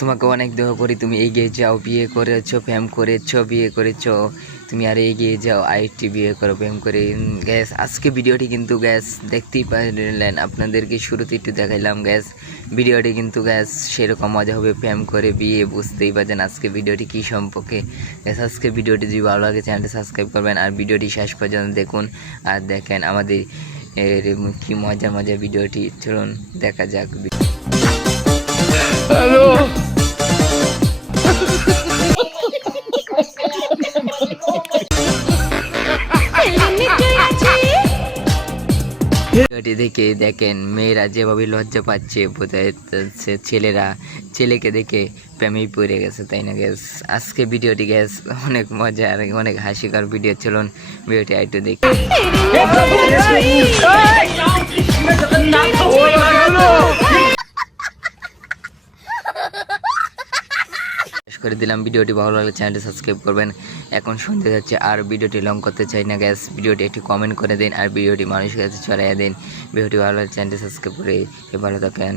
তোমাকে অনেক দেওয়া পরে তুমি এগিয়ে যাও, বিয়ে করেছো, প্রেম করেছো, বিয়ে করেছো, তুমি আর এগিয়ে যাও, আরেকটি বিয়ে করো, প্রেম করে। গ্যাস আজকে ভিডিওটি কিন্তু গ্যাস দেখতেই পারলেন, আপনাদেরকে শুরুতে একটু দেখাইলাম গ্যাস। ভিডিওটি কিন্তু গ্যাস সেরকম মজা হবে, প্রেম করে বিয়ে, বুঝতেই পারছেন আজকে ভিডিওটি কী সম্পর্কে। গ্যাস আজকে ভিডিওটি যদি ভালো লাগে চ্যানেলটি সাবস্ক্রাইব করবেন আর ভিডিওটি শেষ পর্যন্ত দেখুন আর দেখেন আমাদের কি মজার মজার ভিডিওটি। চলুন দেখা যাক। হ্যালো, ভিডিওটি দেখে দেখেন মেয়েরা যেভাবে লজ্জা পাচ্ছে, বোঝায় ছেলেরা ছেলেকে দেখে প্রেমেই পড়ে গেছে, তাই না গ্যাস। আজকে ভিডিওটি গ্যাস অনেক মজার, অনেক হাসিকর ভিডিও। চলুন ভিডিওটি একটু দেখি। করে দিলাম। ভিডিওটি ভালো লাগলে চ্যানেলটি সাবস্ক্রাইব করবেন। এখন শুনতে যাচ্ছে আর ভিডিওটি লং করতে চাই না গ্যাস, ভিডিওটি একটু কমেন্ট করে দিন আর ভিডিওটি মানুষের কাছে ছড়াইয়া দিন। ভিডিওটি ভালো লাগলে চ্যানেলটি সাবস্ক্রাইব করে ভালো থাকেন।